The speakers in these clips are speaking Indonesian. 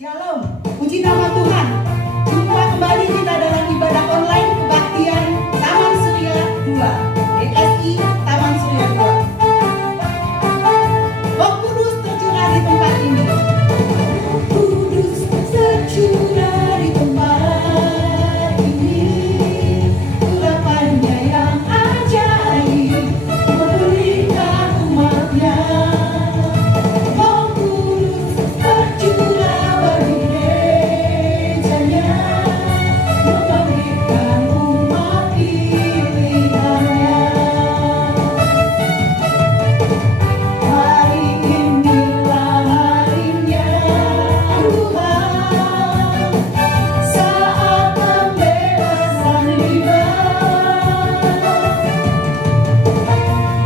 Shalom, puji nama Tuhan. Jumpa kembali kita dalam ibadah online kebaktian Taman Surya 2, GSI Taman Surya 2. Roh Kudus tercurah di tempat ini. Roh Kudus tercurah di tempat ini. Urapannya yang ajaib memberikan umatnya. Roh Kudus tercurah bagi gerejanya, membangkitkan umat pilihannya. Hari inilah harinya Tuhan, saat pembebasan riba.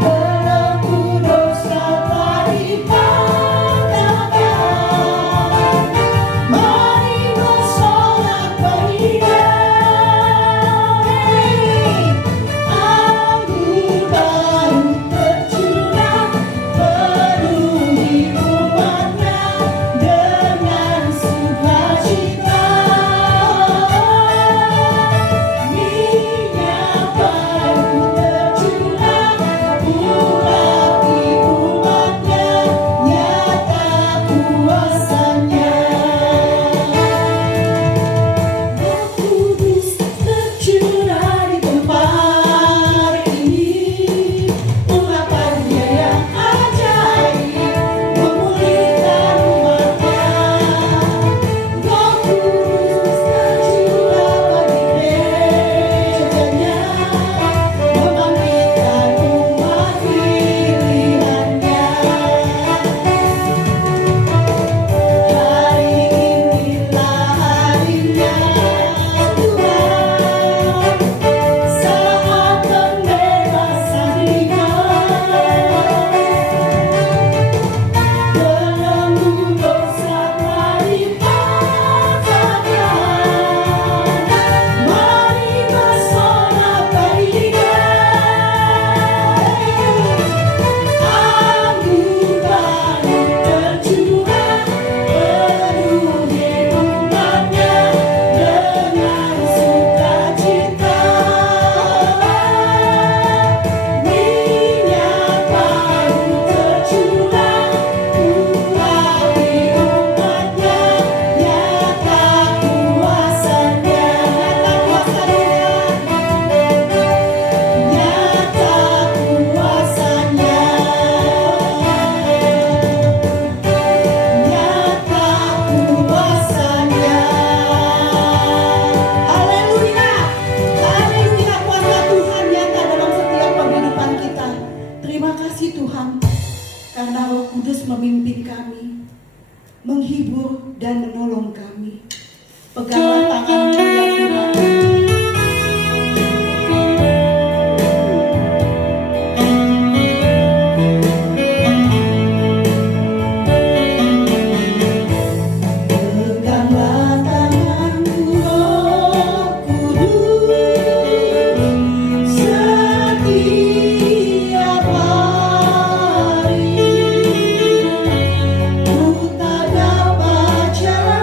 Belenggu dosa telah dipatahkan, mari bersorak berdamai. Anggur baru tercurah, penuhi umatnya dengan sukacita. Minyak baru tercurah, urapi umatnya, nyata kuasanya. Roh Kudus tercurah di tempat ini. Urapannya yang ajaib memulihkan umatnya. Roh Kudus tercurah bagi gerejanya, membangkitkan umat pilihannya. Hari inilah harinya Tuhan, saat pembebasan riba. Belenggu dosa telah dipatahkan, mari bersorak berdamai. Anggur baru tercurah, penuhi umatnya dengan sukacita. Minyak baru tercurah, urapi umatnya, nyata kuasanya. Nyata kuasanya. Nyata kuasanya. Haleluya. Haleluya, kuasa Tuhan nyata dalam setiap kehidupan kita. Terima kasih Tuhan, karena Roh Kudus memimpin kami, menghibur dan menolong kami. Peganglah tanganmu ya Tuhan. Peganglah tanganku Roh Kudus, setiap hari ku tak dapat jalan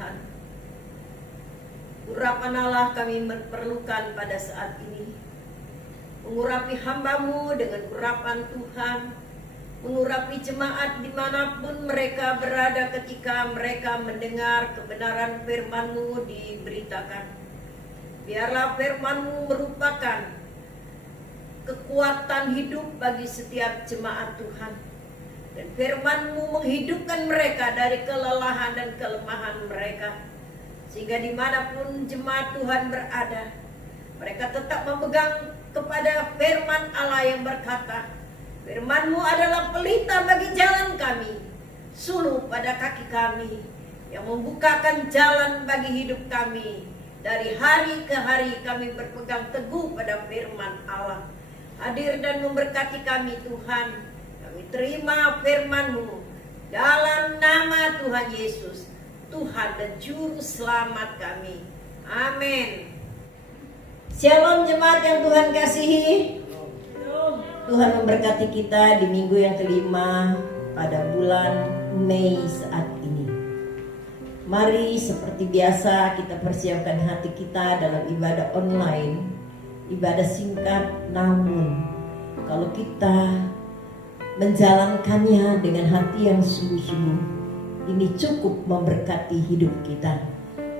Tuhan. Urapan Allah kami perlukan pada saat ini. Mengurapi hamba-Mu dengan urapan Tuhan, mengurapi jemaat dimanapun mereka berada ketika mereka mendengar kebenaran firman-Mu diberitakan. Biarlah firman-Mu merupakan kekuatan hidup bagi setiap jemaat Tuhan. Dan firman-Mu menghidupkan mereka dari kelelahan dan kelemahan mereka. Sehingga dimanapun jemaat Tuhan berada, mereka tetap memegang kepada firman Allah yang berkata, firman-Mu adalah pelita bagi jalan kami, suluh pada kaki kami, yang membukakan jalan bagi hidup kami. Dari hari ke hari kami berpegang teguh pada firman Allah. Hadir dan memberkati kami Tuhan. Kami terima firman-Mu dalam nama Tuhan Yesus, Tuhan dan Juru Selamat kami. Amin. Shalom jemaat yang Tuhan kasihi. Tuhan memberkati kita di minggu yang kelima pada bulan Mei saat ini. Mari seperti biasa kita persiapkan hati kita dalam ibadah online. Ibadah singkat, namun kalau kita menjalankannya dengan hati yang sungguh-sungguh, ini cukup memberkati hidup kita,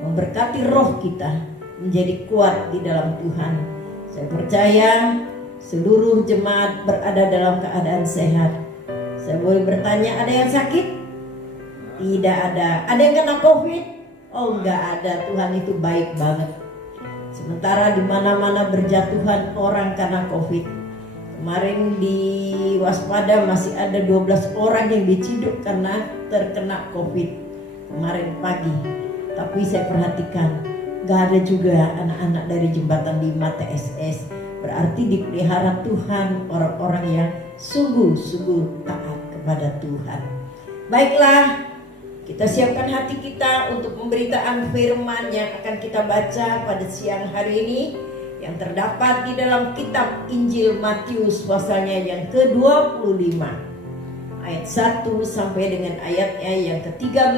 memberkati roh kita menjadi kuat di dalam Tuhan. Saya percaya seluruh jemaat berada dalam keadaan sehat. Saya boleh bertanya, ada yang sakit? Tidak ada. Ada yang kena COVID? Oh, enggak ada. Tuhan itu baik banget. Sementara di mana-mana berjatuhan orang karena COVID. Kemarin di Waspada masih ada 12 orang yang diciduk karena terkena COVID kemarin pagi. Tapi saya perhatikan gak ada juga anak-anak dari Jembatan 5 TSS. Berarti dipelihara Tuhan orang-orang yang sungguh-sungguh taat kepada Tuhan. Baiklah, kita siapkan hati kita untuk pemberitaan firman yang akan kita baca pada siang hari ini, yang terdapat di dalam kitab Injil Matius pasalnya yang ke-25 ayat 1 sampai dengan ayatnya yang ke-13.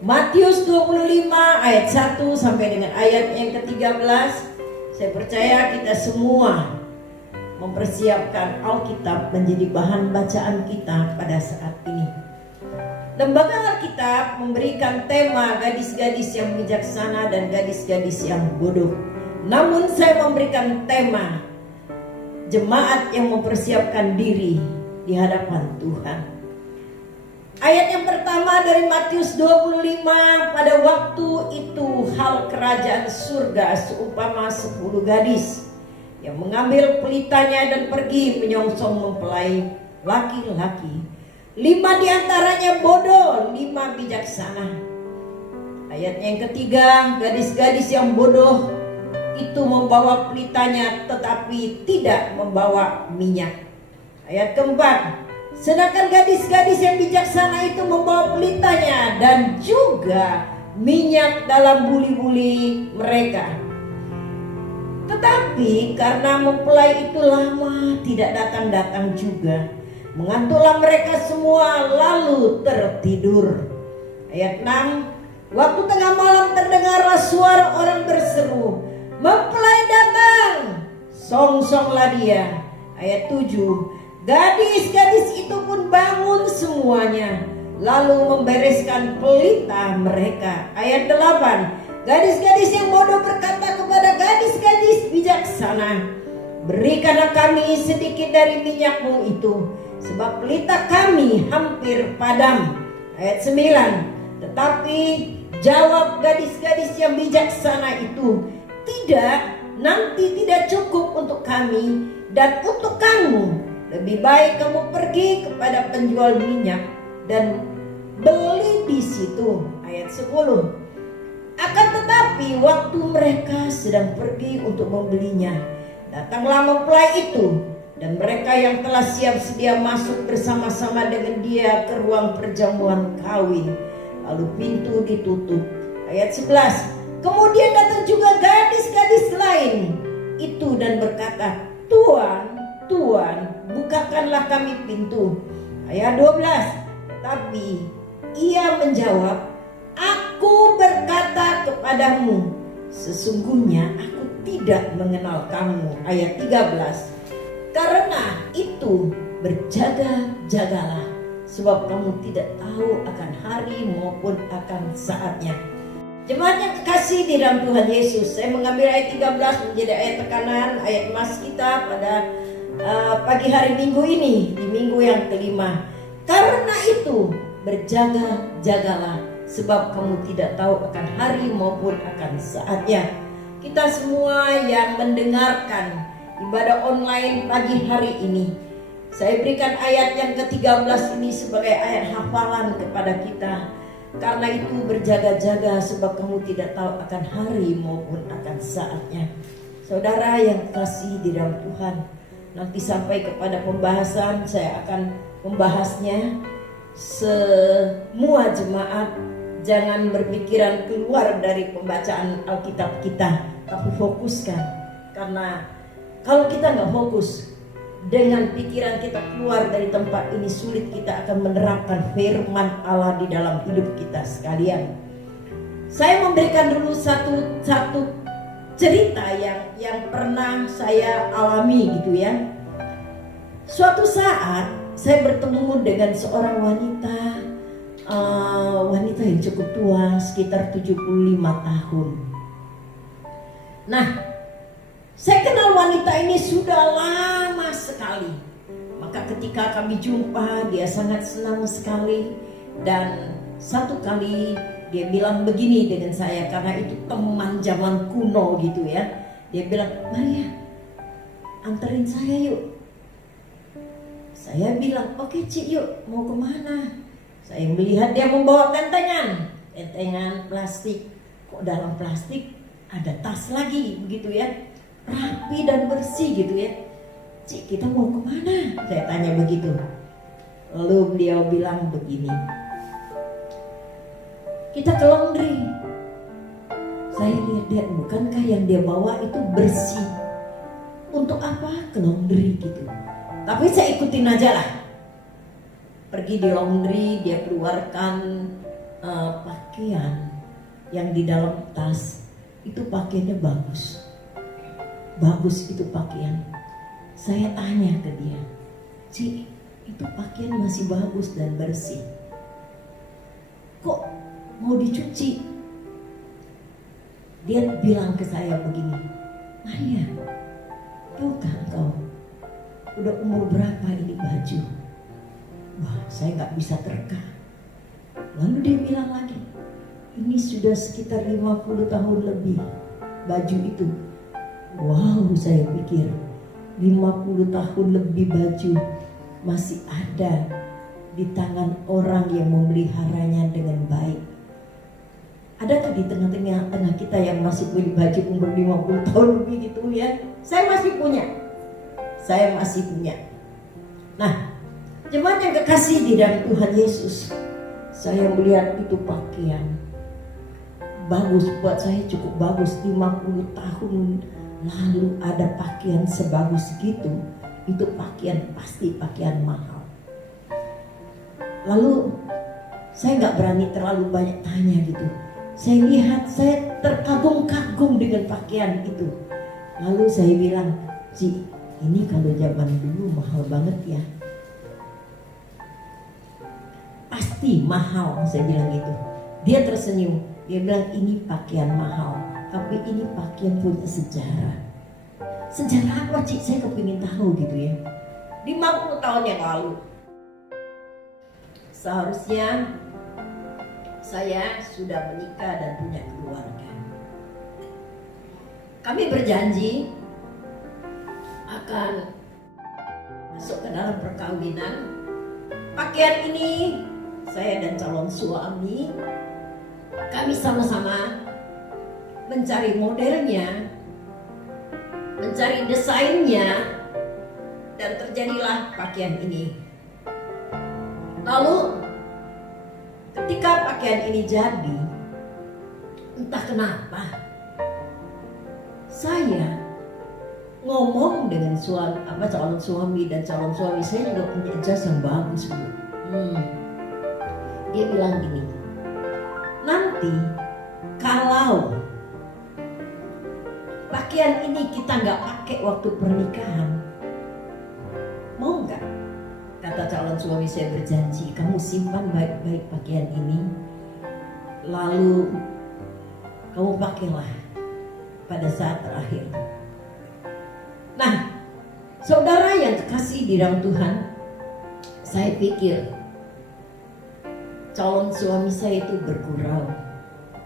Matius 25 ayat 1 sampai dengan ayat yang ke-13. Saya percaya kita semua mempersiapkan Alkitab menjadi bahan bacaan kita pada saat ini. Lembaga Alkitab memberikan tema gadis-gadis yang bijaksana dan gadis-gadis yang bodoh. Namun saya memberikan tema jemaat yang mempersiapkan diri di hadapan Tuhan. Ayat yang pertama dari Matius 25, pada waktu itu hal kerajaan surga seumpama 10 gadis yang mengambil pelitanya dan pergi menyongsong mempelai laki-laki. 5 diantaranya bodoh, 5 bijaksana. Ayat yang ketiga, gadis-gadis yang bodoh itu membawa pelitanya tetapi tidak membawa minyak. Ayat keempat, sedangkan gadis-gadis yang bijaksana itu membawa pelitanya dan juga minyak dalam buli-buli mereka. Tetapi karena mempelai itu lama tidak datang-datang juga, mengantuklah mereka semua lalu tertidur. Ayat 6, waktu tengah malam terdengarlah suara orang berseru, mempelai datang, songsonglah dia. Ayat 7, gadis-gadis itu pun bangun semuanya, lalu membereskan pelita mereka. Ayat 8, gadis-gadis yang bodoh berkata kepada gadis-gadis bijaksana, berikanlah kami sedikit dari minyakmu itu, sebab pelita kami hampir padam. Ayat 9, tetapi jawab gadis-gadis yang bijaksana itu, tidak, nanti tidak cukup untuk kami dan untuk kamu. Lebih baik kamu pergi kepada penjual minyak dan beli di situ. Ayat 10. Akan tetapi waktu mereka sedang pergi untuk membelinya, datanglah mempelai itu, dan mereka yang telah siap sedia masuk bersama-sama dengan dia ke ruang perjamuan kawin. Lalu pintu ditutup. Ayat 11. Kemudian datang juga gadis-gadis lain itu dan berkata, Tuan, Tuan, bukakanlah kami pintu. Ayat 12. Tapi ia menjawab, aku kepadamu, sesungguhnya aku tidak mengenal kamu. Ayat 13. Karena itu berjaga-jagalah, sebab kamu tidak tahu akan hari maupun akan saatnya. Jemaat yang kekasih di dalam Tuhan Yesus, saya mengambil ayat 13 menjadi ayat tekanan, ayat emas kita pada pagi hari Minggu ini, di minggu yang kelima. Karena itu berjaga-jagalah, sebab kamu tidak tahu akan hari maupun akan saatnya. Kita semua yang mendengarkan ibadah online pagi hari ini, saya berikan ayat yang ke-13 ini sebagai ayat hafalan kepada kita. Karena itu berjaga-jaga, sebab kamu tidak tahu akan hari maupun akan saatnya. Saudara yang kasih di dalam Tuhan, nanti sampai kepada pembahasan saya akan membahasnya. Semua jemaat jangan berpikiran keluar dari pembacaan Alkitab kita, tapi fokuskan. Karena kalau kita nggak fokus, dengan pikiran kita keluar dari tempat ini, sulit kita akan menerapkan firman Allah di dalam hidup kita sekalian. Saya memberikan dulu satu cerita yang pernah saya alami gitu ya. Suatu saat saya bertemu dengan seorang wanita yang cukup tua, sekitar 75 tahun. Nah, saya kenal wanita ini sudah lama sekali. Maka ketika kami jumpa, dia sangat senang sekali. Dan satu kali dia bilang begini dengan saya, karena itu teman zaman kuno gitu ya. Dia bilang, Maria, anterin saya yuk. Saya bilang, oke Cik, yuk, mau kemana? Saya melihat dia membawa tentengan plastik. Kok dalam plastik ada tas lagi begitu ya, rapi dan bersih gitu ya. Cik, kita mau kemana? Saya tanya begitu. Lalu beliau bilang begini, kita ke laundry. Saya lihat, bukankah yang dia bawa itu bersih? Untuk apa ke laundry gitu? Tapi saya ikutin aja lah. Pergi di laundry, dia keluarkan pakaian yang di dalam tas. Itu pakaiannya bagus. Bagus itu pakaian. Saya tanya ke dia, Cik, itu pakaian masih bagus dan bersih, kok mau dicuci? Dia bilang ke saya begini, Maria, tahukah engkau udah umur berapa ini baju? Wah, saya gak bisa terka. Lalu dia bilang lagi, ini sudah sekitar 50 tahun lebih baju itu. Wow, saya pikir 50 tahun lebih baju masih ada di tangan orang yang memeliharanya dengan baik. Adakah di tengah-tengah kita yang masih punya baju umur 50 tahun lebih gitu ya? Saya masih punya. Nah, jemaat yang kekasih di dalam Tuhan Yesus, saya melihat itu pakaian bagus, buat saya cukup bagus. 50 tahun lalu ada pakaian sebagus gitu. Itu pakaian, pasti pakaian mahal. Lalu saya gak berani terlalu banyak tanya gitu. Saya lihat, saya terkagum-kagum dengan pakaian itu. Lalu saya bilang, Ci, ini kalau zaman dulu mahal banget ya. Pasti mahal, saya bilang gitu. Dia tersenyum, dia bilang ini pakaian mahal, tapi ini pakaian punya sejarah. Sejarah apa Cik? Saya kepingin tahu gitu ya. 50 tahun yang lalu, seharusnya saya sudah menikah dan punya keluarga. Kami berjanji akan masuk ke dalam perkawinan. Pakaian ini saya dan calon suami, kami sama-sama mencari modelnya, mencari desainnya, dan terjadilah pakaian ini. Lalu ketika pakaian ini jadi, entah kenapa saya ngomong dengan calon suami, dan calon suami saya juga punya jas yang bagus. Dia bilang gini, nanti kalau pakaian ini kita nggak pakai waktu pernikahan, mau nggak? Kata calon suami saya berjanji, kamu simpan baik-baik pakaian ini, lalu kamu pakailah pada saat terakhir. Nah, saudara yang kekasih di dalam Tuhan, saya pikir calon suami saya itu bergurau.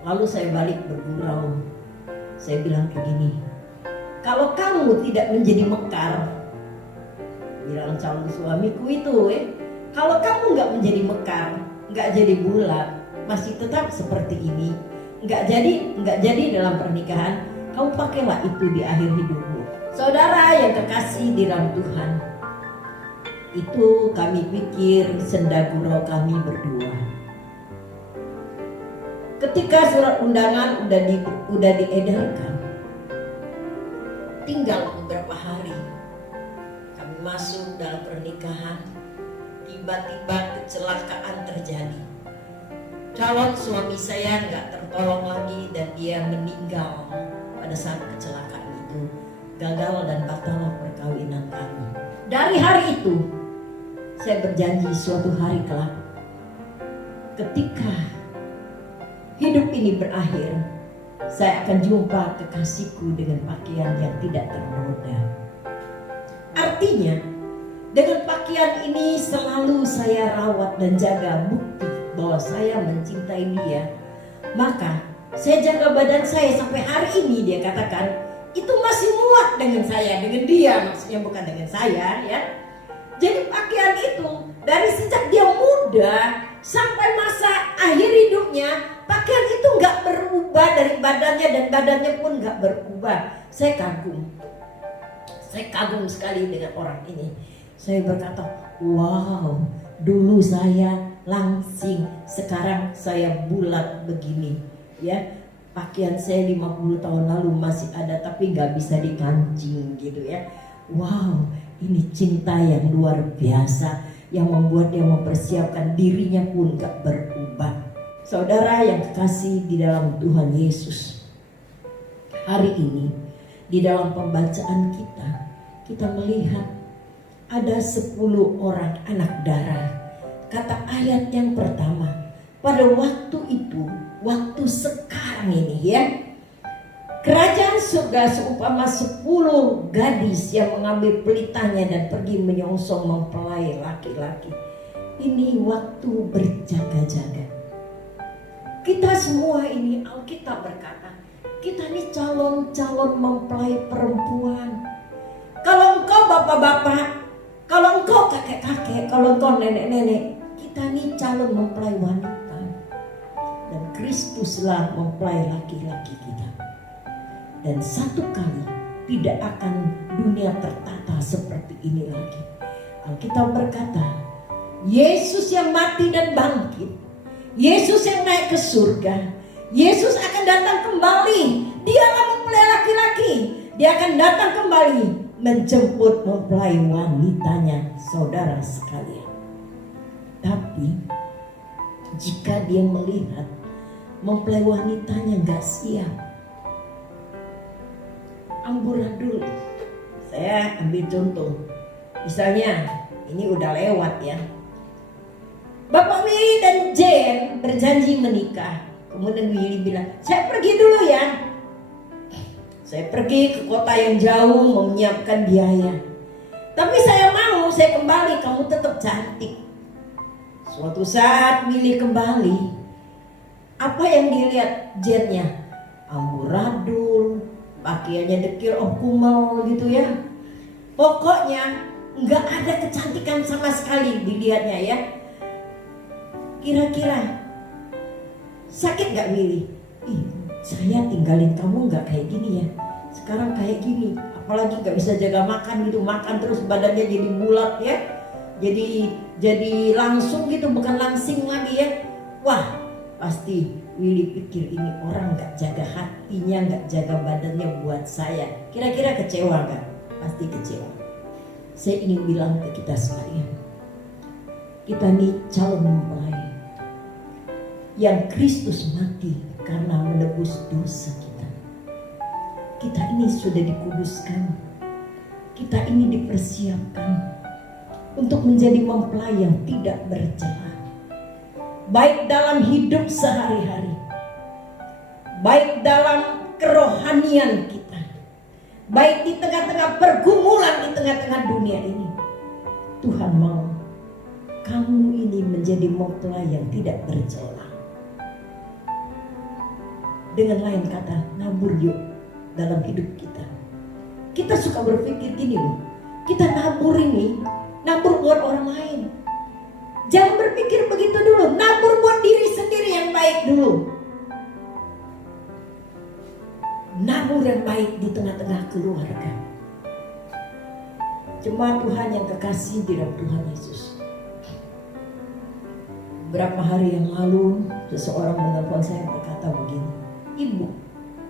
Lalu saya balik bergurau. Saya bilang begini, kalau kamu tidak menjadi mekar, bilang calon suamiku itu, kalau kamu nggak menjadi mekar, nggak jadi bulat, masih tetap seperti ini, nggak jadi dalam pernikahan, kamu pakailah itu di akhir hidupmu. Saudara yang kekasih di dalam Tuhan, itu kami pikir senda gurau kami berdua. Ketika surat undangan udah diedarkan, tinggal beberapa hari kami masuk dalam pernikahan, tiba-tiba kecelakaan terjadi. Calon suami saya nggak tertolong lagi dan dia meninggal pada saat kecelakaan itu. Gagal dan batal perkawinan kami. Dari hari itu saya berjanji suatu hari kelak, ketika hidup ini berakhir, saya akan jumpa kekasihku dengan pakaian yang tidak ternoda. Artinya, dengan pakaian ini selalu saya rawat dan jaga, bukti bahwa saya mencintai dia. Maka saya jaga badan saya sampai hari ini. Dia katakan itu masih muat dengan saya, dengan dia, maksudnya bukan dengan saya, ya. Jadi pakaian itu dari sejak dia muda sampai masa akhir hidupnya, pakaian itu nggak berubah dari badannya dan badannya pun nggak berubah. Saya kagum sekali dengan orang ini. Saya berkata, wow, dulu saya langsing, sekarang saya bulat begini, ya. Pakaian saya 50 tahun lalu masih ada tapi nggak bisa dikancing gitu ya. Wow, ini cinta yang luar biasa yang membuat dia mempersiapkan dirinya pun gak berubah. Saudara yang kekasih di dalam Tuhan Yesus, hari ini di dalam pembacaan kita melihat ada 10 orang anak darah. Kata ayat yang pertama, pada waktu itu, waktu sekarang ini ya, kerajaan surga seumpama 10 gadis yang mengambil pelitanya dan pergi menyongsong mempelai laki-laki. Ini waktu berjaga-jaga. Kita semua ini, Alkitab berkata, kita ini calon-calon mempelai perempuan. Kalau engkau bapak-bapak, kalau engkau kakek-kakek, kalau engkau nenek-nenek, kita ini calon mempelai wanita. Dan Kristuslah mempelai laki-laki kita. Dan satu kali tidak akan dunia tertata seperti ini lagi. Alkitab berkata, Yesus yang mati dan bangkit, Yesus yang naik ke surga, Yesus akan datang kembali. Dialah mempelai laki-laki. Dia akan datang kembali menjemput mempelai wanitanya, saudara sekalian. Tapi jika dia melihat mempelai wanitanya gak siap, amburadul. Saya ambil contoh, misalnya ini udah lewat ya, Bapak Willy dan Jen berjanji menikah. Kemudian Willy bilang, saya pergi dulu ya, saya pergi ke kota yang jauh menyiapkan biaya, tapi saya mau, saya kembali, kamu tetap cantik. Suatu saat Willy kembali, apa yang dilihat Jennya? Amburadul, pakaiannya dekil, kumal gitu ya. Pokoknya nggak ada kecantikan sama sekali dilihatnya ya. Kira-kira sakit nggak Willy? Saya tinggalin kamu nggak kayak gini ya. Sekarang kayak gini, apalagi nggak bisa jaga makan gitu, makan terus badannya jadi bulat ya. Jadi langsung gitu, bukan langsing lagi ya. Wah, pasti Willy pikir ini orang gak jaga hatinya, gak jaga badannya buat saya. Kira-kira kecewa gak? Pasti kecewa. Saya ingin bilang ke kita sekalian, kita nih calon mempelai yang Kristus mati karena menebus menebus dosa kita. Kita ini sudah dikuduskan. Kita ini dipersiapkan untuk menjadi mempelai yang tidak bercela. Baik dalam hidup sehari-hari, baik dalam kerohanian kita, baik di tengah-tengah pergumulan, di tengah-tengah dunia ini. Tuhan mau kamu ini menjadi mempelai yang tidak bercela. Dengan lain kata, nabur yuk dalam hidup kita. Kita suka berpikir gini loh, kita nabur ini, nabur buat orang lain. Jangan berpikir begitu dulu, nabur buat diri sendiri yang baik dulu. Nabur yang baik di tengah-tengah keluarga. Jemaat Tuhan yang kekasih di dalam Tuhan Yesus. Beberapa hari yang lalu, seseorang menelpon saya berkata begini, "Ibu,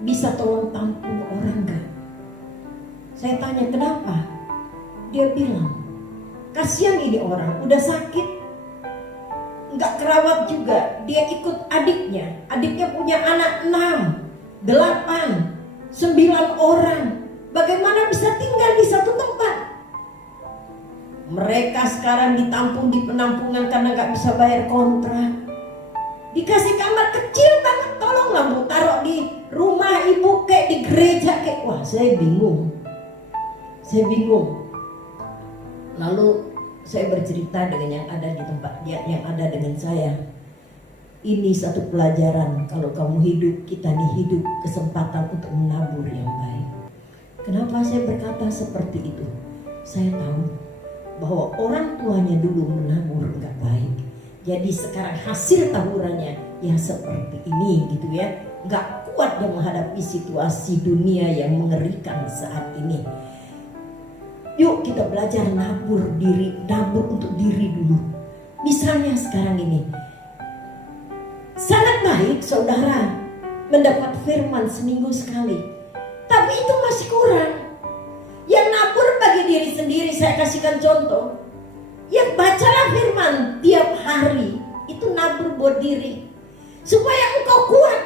bisa tolong tampung orang gak?" Saya tanya kenapa? Dia bilang, kasihan ini orang, udah sakit, nggak kerawat juga. Dia ikut adiknya. Adiknya punya anak 6, 8, 9 orang. Bagaimana bisa tinggal di satu tempat? Mereka sekarang ditampung di penampungan karena nggak bisa bayar kontrak. Dikasih kamar kecil banget, tolonglah Bu, taruh di rumah ibu kayak di gereja kayak. Wah, saya bingung. Lalu saya bercerita dengan yang ada di tempat dia, yang ada dengan saya. Ini satu pelajaran kalau kamu hidup, kita nih hidup, kesempatan untuk menabur yang baik. Kenapa saya berkata seperti itu? Saya tahu bahwa orang tuanya dulu menabur nggak baik. Jadi sekarang hasil taburannya ya seperti ini gitu ya. Nggak kuat dia menghadapi situasi dunia yang mengerikan saat ini. Yuk kita belajar nabur untuk diri dulu. Misalnya sekarang ini, sangat baik saudara mendapat firman seminggu sekali, tapi itu masih kurang. Yang nabur bagi diri sendiri, saya kasihkan contoh. Yang bacalah firman tiap hari, itu nabur buat diri. Supaya engkau kuat.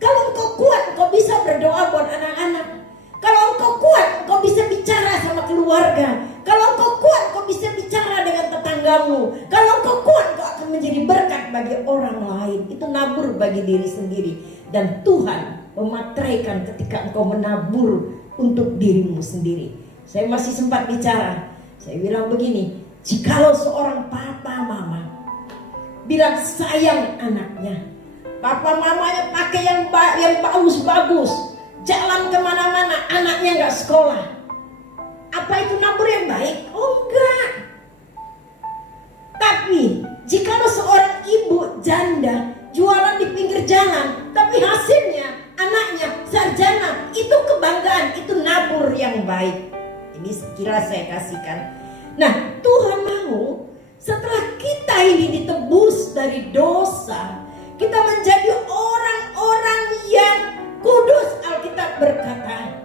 Kalau engkau kuat, engkau bisa berdoa buat anak-anak. Kalau engkau kuat, engkau bisa bicara sama keluarga. Kalau engkau kuat, engkau bisa bicara dengan tetanggamu. Kalau engkau kuat, engkau akan menjadi berkat bagi orang lain. Itu nabur bagi diri sendiri. Dan Tuhan memateraikan ketika engkau menabur untuk dirimu sendiri. Saya masih sempat bicara. Saya bilang begini, jikalau seorang papa mama bilang sayang anaknya, papa mamanya pakai yang bagus-bagus, jalan kemana-mana, anaknya nggak sekolah. Apa itu nabur yang baik? Oh enggak. Tapi jikalau seorang ibu janda jualan di pinggir jalan, tapi hasilnya anaknya sarjana, itu kebanggaan, itu nabur yang baik. Ini sekilas saya kasihkan. Nah, Tuhan mau setelah kita ini ditebus dari dosa, kita menjadi orang-orang yang kudus. Alkitab berkata,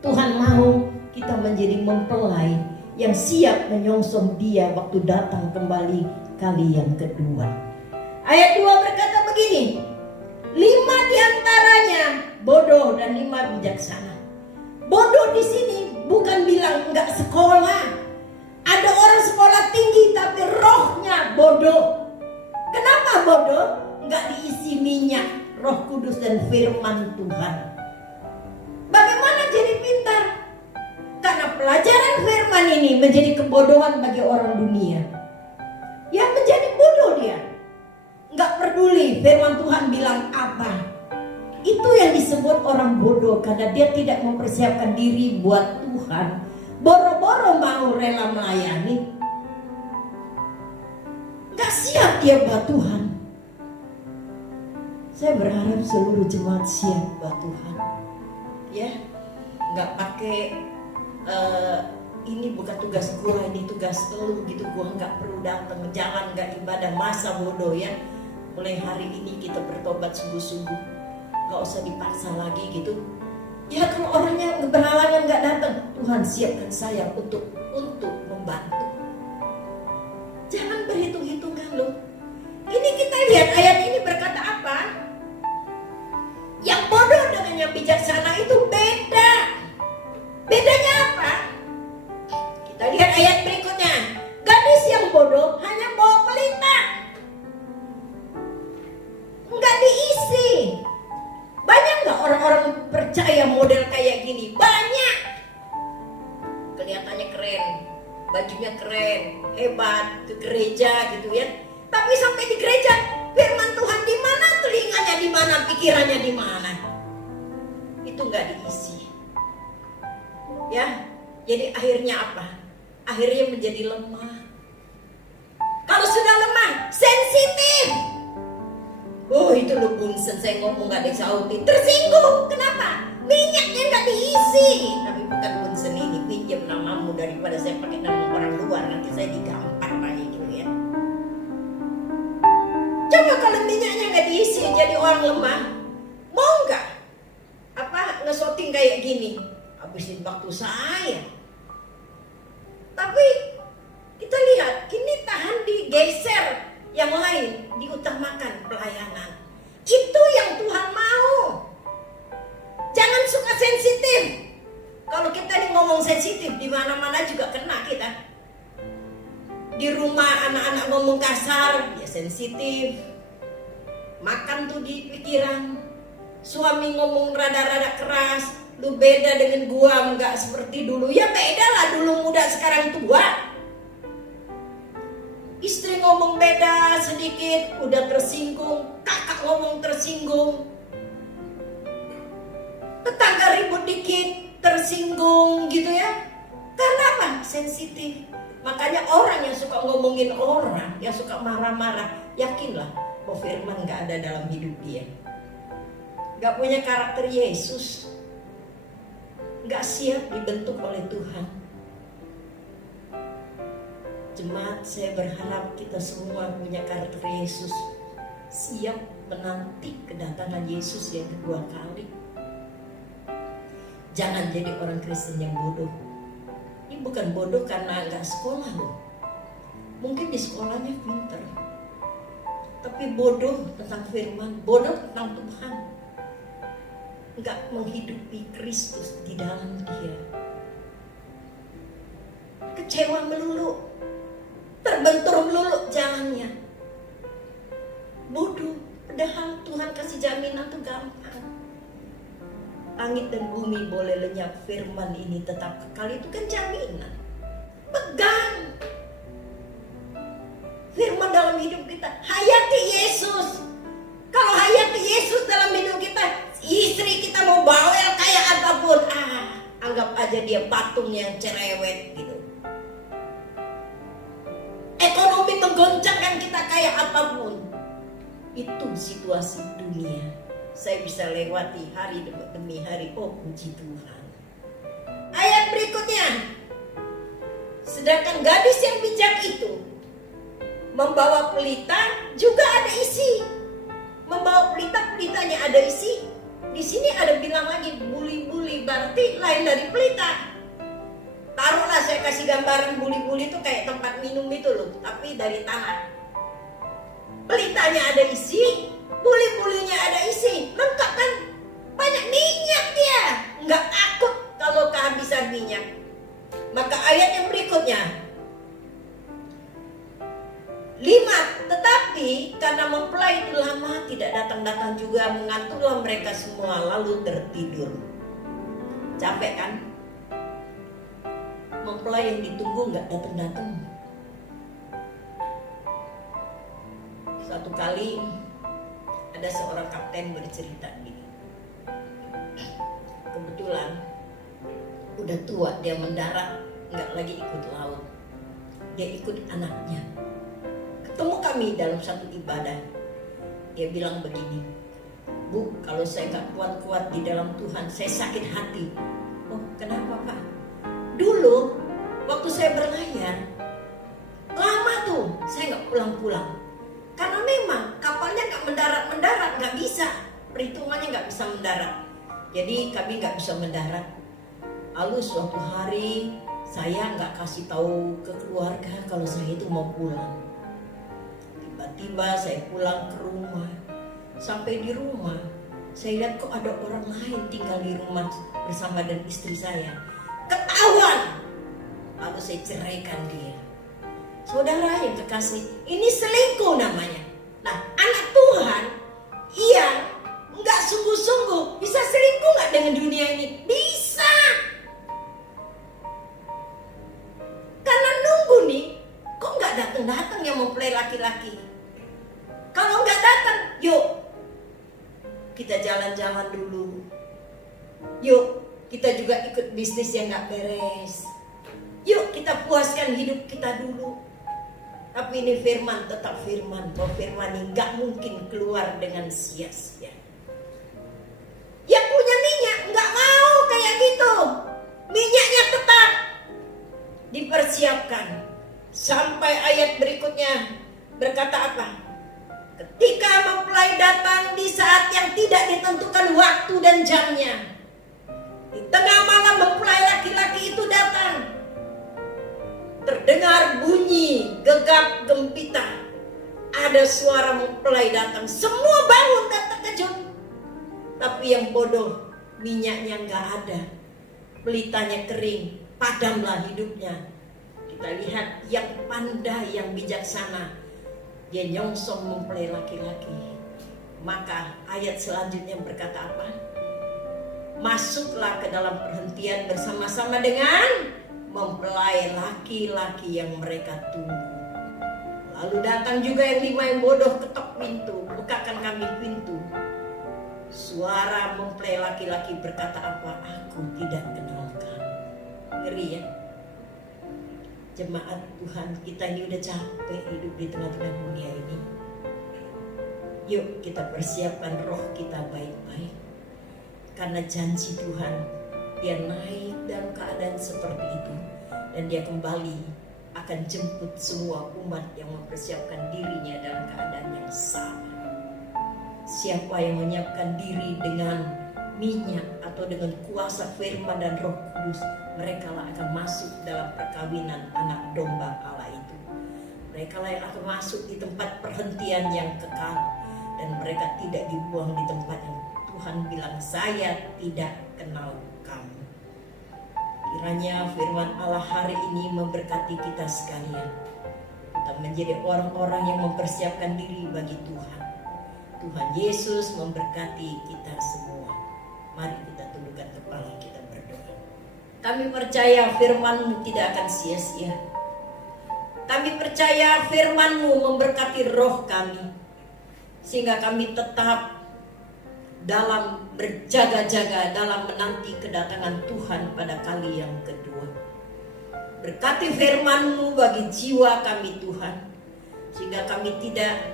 Tuhan mau kita menjadi mempelai yang siap menyongsong Dia waktu datang kembali kali yang kedua. Ayat 2 berkata begini, 5 diantaranya bodoh dan 5 bijaksana. Bodoh di sini bukan bilang enggak sekolah. Ada orang sekolah tinggi tapi rohnya bodoh. Kenapa bodoh? Enggak diisi minyak Roh Kudus dan firman Tuhan. Bagaimana jadi pintar? Karena pelajaran firman ini menjadi kebodohan bagi orang dunia. Yang menjadi bodoh dia. Enggak peduli firman Tuhan bilang apa. Itu yang disebut orang bodoh, karena dia tidak mempersiapkan diri buat Tuhan. Boro-boro mau rela melayani, gak siap dia buat Tuhan. Saya berharap seluruh jemaat siap buat Tuhan. Ya, gak pakai ini bukan tugas gua, ini tugas lu gitu. Gua gak perlu datang, jangan gak ibadah, masa bodoh ya. Mulai hari ini kita bertobat sungguh-sungguh. Gak usah dipaksa lagi gitu. Ya kalau orangnya berhalangan gak datang, Tuhan siapkan saya untuk membantu. Jangan berhitung-hitungan loh. Ini kita lihat ayat ini berkata apa? Yang bodoh dengan yang bijaksana itu beda. Bedanya apa? Kita lihat ayat berikutnya. Gadis yang bodoh hanya bawa pelita, nggak diisi. Banyak nggak orang-orang percaya model kayak gini? Banyak. Kelihatannya keren, bajunya keren, hebat, ke gereja gitu ya. Tapi sampai di gereja, firman Tuhan di mana, telinganya di mana, pikirannya di mana? Itu nggak diisi. Ya, jadi akhirnya apa? Akhirnya menjadi lemah. Kalau sudah lemah, sensitif. Oh, itu lu bunsen, saya ngomong gak disautin, tersinggung. Kenapa? Minyaknya gak diisi. Tapi bukan bunsen ini, pinjam namamu daripada saya pakai nama orang luar, nanti saya digampar lagi gitu ya. Coba kalau minyaknya gak diisi jadi orang lemah, mau gak? Apa ngesoting kayak gini? Habisin waktu saya. Tapi kita lihat, kini tahan digeser, yang lain diutamakan pelayanan. Itu yang Tuhan mau. Jangan suka sensitif. Kalau kita nih ngomong sensitif, di mana-mana juga kena kita. Di rumah anak-anak ngomong kasar, ya sensitif. Makan tuh di pikiran. Suami ngomong rada-rada keras, lu beda dengan gua, nggak seperti dulu. Ya beda lah, dulu muda sekarang tua. Istri ngomong beda sedikit, udah tersinggung. Kakak ngomong tersinggung. Tetangga ribut dikit, tersinggung gitu ya. Karena apa? Sensitif. Makanya orang yang suka ngomongin orang, yang suka marah-marah, yakinlah bahwa firman gak ada dalam hidup dia. Gak punya karakter Yesus. Gak siap dibentuk oleh Tuhan. Jemaat, saya berharap kita semua punya karakter Yesus, siap menanti kedatangan Yesus yang kedua kali. Jangan jadi orang Kristen yang bodoh. Ini bukan bodoh karena nggak sekolah loh. Mungkin di sekolahnya pinter, tapi bodoh tentang firman, bodoh tentang Tuhan. Nggak menghidupi Kristus di dalam dia. Kecewa melulu, terbentur melulu jalannya. Bodoh, padahal Tuhan kasih jaminan tuh gampang. Langit dan bumi boleh lenyap, firman ini tetap kekal, itu kan jaminan. Pegang firman dalam hidup kita, hayati Yesus. Kalau hayati Yesus dalam hidup kita, istri kita mau bawel kayak apapun, anggap aja dia patung yang cerewet gitu. Ekonomi menggoncangkan kita kayak apapun, itu situasi dunia. Saya bisa lewati hari demi hari. Oh, puji Tuhan. Ayat berikutnya. Sedangkan gadis yang bijak itu membawa pelita juga ada isi. Membawa pelita, pelitanya ada isi. Di sini ada bilang lagi buli-buli, berarti lain dari pelita. Taruhlah saya kasih gambaran buli-buli itu kayak tempat minum itu loh, tapi dari tanah. Pelitanya ada isi, buli-bulinya ada isi, lengkap kan? Banyak minyak dia, nggak takut kalau kehabisan minyak. Maka ayat yang berikutnya 5, tetapi karena mempelai itu lama tidak datang-datang juga, mengantuklah mereka semua lalu tertidur. Capek kan? Mempelai yang ditunggu nggak datang-datang. Satu kali ada seorang kapten bercerita gini. Kebetulan udah tua, dia mendarat, nggak lagi ikut laut. Dia ikut anaknya. Ketemu kami dalam satu ibadah. Dia bilang begini, Bu, kalau saya nggak kuat-kuat di dalam Tuhan, saya sakit hati. Oh, kenapa Pak? Dulu waktu saya berlayar, lama tuh saya nggak pulang-pulang. Karena memang kapalnya nggak mendarat, nggak bisa. Perhitungannya nggak bisa mendarat. Jadi kami nggak bisa mendarat. Lalu suatu hari saya nggak kasih tahu ke keluarga kalau saya itu mau pulang. Tiba-tiba saya pulang ke rumah. Sampai di rumah Saya lihat kok ada orang lain tinggal di rumah bersama dengan istri saya. Ketahuan. Lalu saya ceraikan dia. Saudara yang kekasih, ini selingkuh namanya. Nah, anak Tuhan yang nggak sungguh-sungguh bisa selingkuh nggak dengan dunia ini? Bisa. Karena nunggu nih, kok nggak datang-datang yang mempelai laki-laki? Kalau nggak datang, yuk kita jalan-jalan dulu. Yuk kita juga ikut bisnis yang nggak beres. Yuk kita puaskan hidup kita dulu. Tapi ini firman tetap firman, bahwa firman ini gak mungkin keluar dengan sia-sia. Yang punya minyak gak mau kayak gitu. Minyaknya tetap dipersiapkan. Sampai ayat berikutnya berkata apa? Ketika mempelai datang di saat yang tidak ditentukan waktu dan jamnya. Di tengah malam mempelai laki-laki itu datang. Terdengar bunyi gegap gempita. Ada suara mempelai datang. Semua bangun dan terkejut. Tapi yang bodoh, minyaknya gak ada. Pelitanya kering, padamlah hidupnya. Kita lihat yang pandai, yang bijaksana, dia nyongsong mempelai laki-laki. Maka ayat selanjutnya berkata apa? Masuklah ke dalam perhentian bersama-sama dengan mempelai laki-laki yang mereka tunggu. Lalu datang juga yang 5 yang bodoh, ketok pintu, bukakan kami pintu. Suara mempelai laki-laki berkata apa? Aku tidak kenal kamu. Ngeri ya. Jemaat Tuhan, kita ini udah capek hidup di tengah-tengah dunia ini. Yuk kita persiapkan roh kita baik-baik. Karena janji Tuhan, dia naik dalam keadaan seperti itu. Dan dia kembali akan jemput semua umat yang mempersiapkan dirinya dalam keadaan yang sama. Siapa yang menyiapkan diri dengan minyak atau dengan kuasa firman dan Roh Kudus, mereka lah akan masuk dalam perkawinan anak domba Allah itu. Mereka lah yang akan masuk di tempat perhentian yang kekal. Dan mereka tidak dibuang di tempat yang Tuhan bilang, saya tidak kenal kamu. Kiranya firman Allah hari ini memberkati kita sekalian. Kita menjadi orang-orang yang mempersiapkan diri bagi Tuhan. Tuhan Yesus memberkati kita semua. Mari kita tundukkan kepala, kita berdoa. Kami percaya firman-Mu tidak akan sia-sia. Kami percaya firman-Mu memberkati roh kami. Sehingga kami tetap dalam berjaga-jaga dalam menanti kedatangan Tuhan pada kali yang kedua. Berkati firman-Mu bagi jiwa kami Tuhan, sehingga kami tidak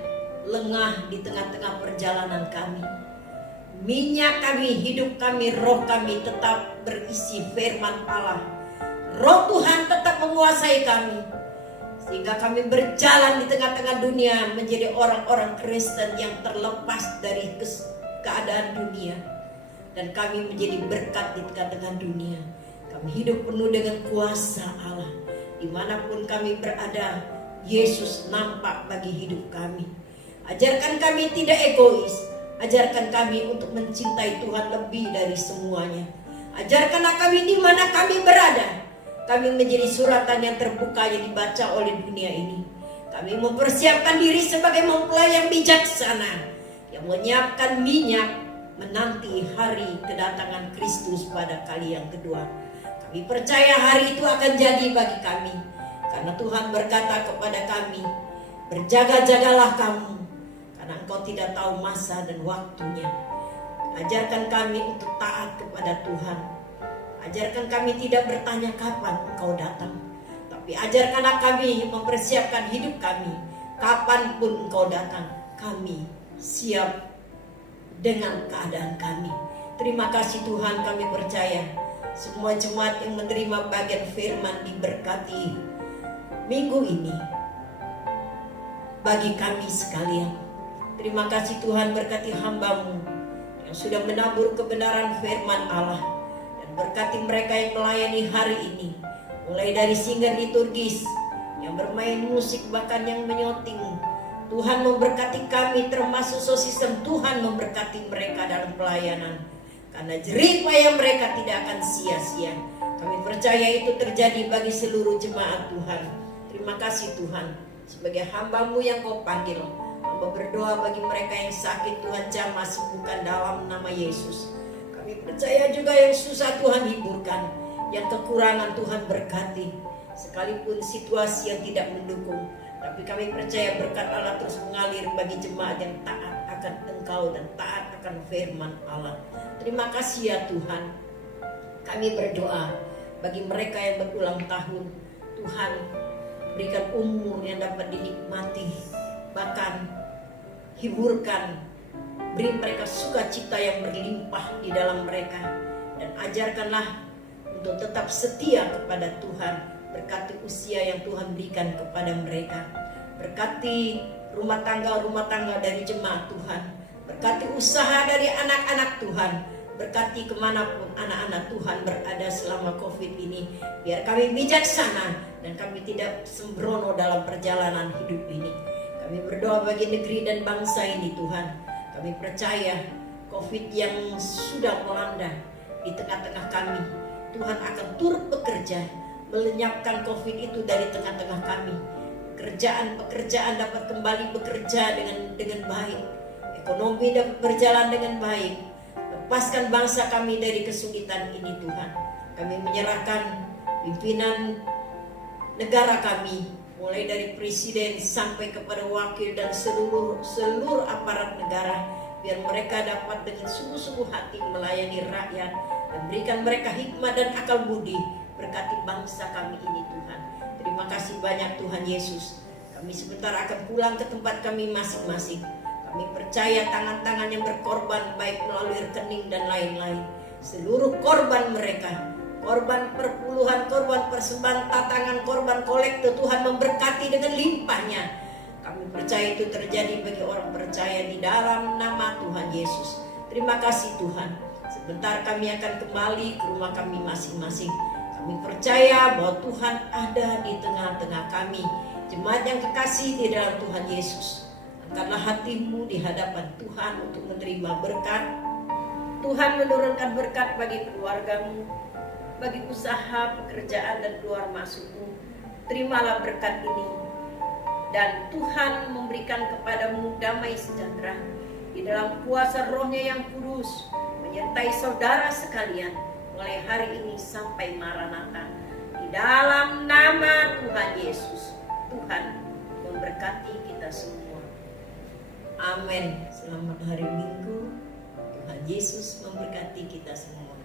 lengah di tengah-tengah perjalanan kami. Minyak kami, hidup kami, roh kami tetap berisi firman Allah. Roh Tuhan tetap menguasai kami, sehingga kami berjalan di tengah-tengah dunia menjadi orang-orang Kristen yang terlepas dari keadaan dunia. Dan kami menjadi berkat di tengah-tengah dunia. Kami hidup penuh dengan kuasa Allah. Dimanapun kami berada, Yesus nampak bagi hidup kami. Ajarkan kami tidak egois. Ajarkan kami untuk mencintai Tuhan lebih dari semuanya. Ajarkanlah kami di mana kami berada. Kami menjadi suratan yang terbuka yang dibaca oleh dunia ini. Kami mempersiapkan diri sebagai mempelai yang bijaksana, yang menyiapkan minyak menanti hari kedatangan Kristus pada kali yang kedua. Kami percaya hari itu akan jadi bagi kami, karena Tuhan berkata kepada kami, berjaga-jagalah kamu, karena engkau tidak tahu masa dan waktunya. Ajarkan kami untuk taat kepada Tuhan. Ajarkan kami tidak bertanya kapan engkau datang, tapi ajarkanlah kami mempersiapkan hidup kami. Kapanpun engkau datang, kami siap dengan keadaan kami. Terima kasih Tuhan, kami percaya semua jemaat yang menerima bagian firman diberkati minggu ini bagi kami sekalian. Terima kasih Tuhan, berkati hamba-Mu yang sudah menabur kebenaran firman Allah. Berkati mereka yang melayani hari ini, mulai dari singer liturgis, yang bermain musik, bahkan yang menyoting, Tuhan memberkati kami, termasuk sosistem. Tuhan memberkati mereka dalam pelayanan, karena jerih payah mereka tidak akan sia-sia. Kami percaya itu terjadi bagi seluruh jemaat Tuhan. Terima kasih Tuhan, sebagai hamba-Mu yang Kau panggil. Hamba berdoa bagi mereka yang sakit, Tuhan jamah sembuhkan dalam nama Yesus. Kami percaya juga yang susah Tuhan hiburkan, yang kekurangan Tuhan berkati. Sekalipun situasi yang tidak mendukung, tapi kami percaya berkat Allah terus mengalir bagi jemaat yang taat akan Engkau dan taat akan firman Allah. Terima kasih ya Tuhan. Kami berdoa bagi mereka yang berulang tahun, Tuhan berikan umur yang dapat dinikmati, bahkan hiburkan, beri mereka sukacita yang berlimpah di dalam mereka, dan ajarkanlah untuk tetap setia kepada Tuhan. Berkati usia yang Tuhan berikan kepada mereka, berkati rumah tangga dari jemaat Tuhan, berkati usaha dari anak-anak Tuhan, berkati kemanapun anak-anak Tuhan berada selama COVID ini. Biar kami bijaksana dan kami tidak sembrono dalam perjalanan hidup ini. Kami berdoa bagi negeri dan bangsa ini Tuhan. Kami percaya COVID yang sudah melanda di tengah-tengah kami, Tuhan akan turut bekerja melenyapkan COVID itu dari tengah-tengah kami. Pekerjaan dapat kembali bekerja dengan baik. Ekonomi dapat berjalan dengan baik. Lepaskan bangsa kami dari kesulitan ini Tuhan. Kami menyerahkan pimpinan negara kami, mulai dari presiden sampai kepada wakil dan seluruh aparat negara, biar mereka dapat dengan sungguh-sungguh hati melayani rakyat dan berikan mereka hikmat dan akal budi. Berkati bangsa kami ini Tuhan. Terima kasih banyak Tuhan Yesus. Kami sebentar akan pulang ke tempat kami masing-masing. Kami percaya tangan-tangan yang berkorban, baik melalui rekening dan lain-lain, seluruh korban mereka, korban perpuluhan, korban persembahan tatangan, korban kolekte, Tuhan memberkati dengan limpahnya. Kami percaya itu terjadi bagi orang percaya di dalam nama Tuhan Yesus. Terima kasih Tuhan. Sebentar kami akan kembali ke rumah kami masing-masing. Kami percaya bahwa Tuhan ada di tengah-tengah kami, jemaat yang kekasih di dalam Tuhan Yesus. Angkatlah hatimu di hadapan Tuhan untuk menerima berkat. Tuhan menurunkan berkat bagi keluargamu, bagi usaha, pekerjaan dan keluar masukmu. Terimalah berkat ini, dan Tuhan memberikan kepadamu damai sejahtera di dalam kuasa Roh-Nya yang kudus, menyertai saudara sekalian mulai hari ini sampai Maranatha. Di dalam nama Tuhan Yesus, Tuhan memberkati kita semua. Amin. Selamat hari Minggu. Tuhan Yesus memberkati kita semua.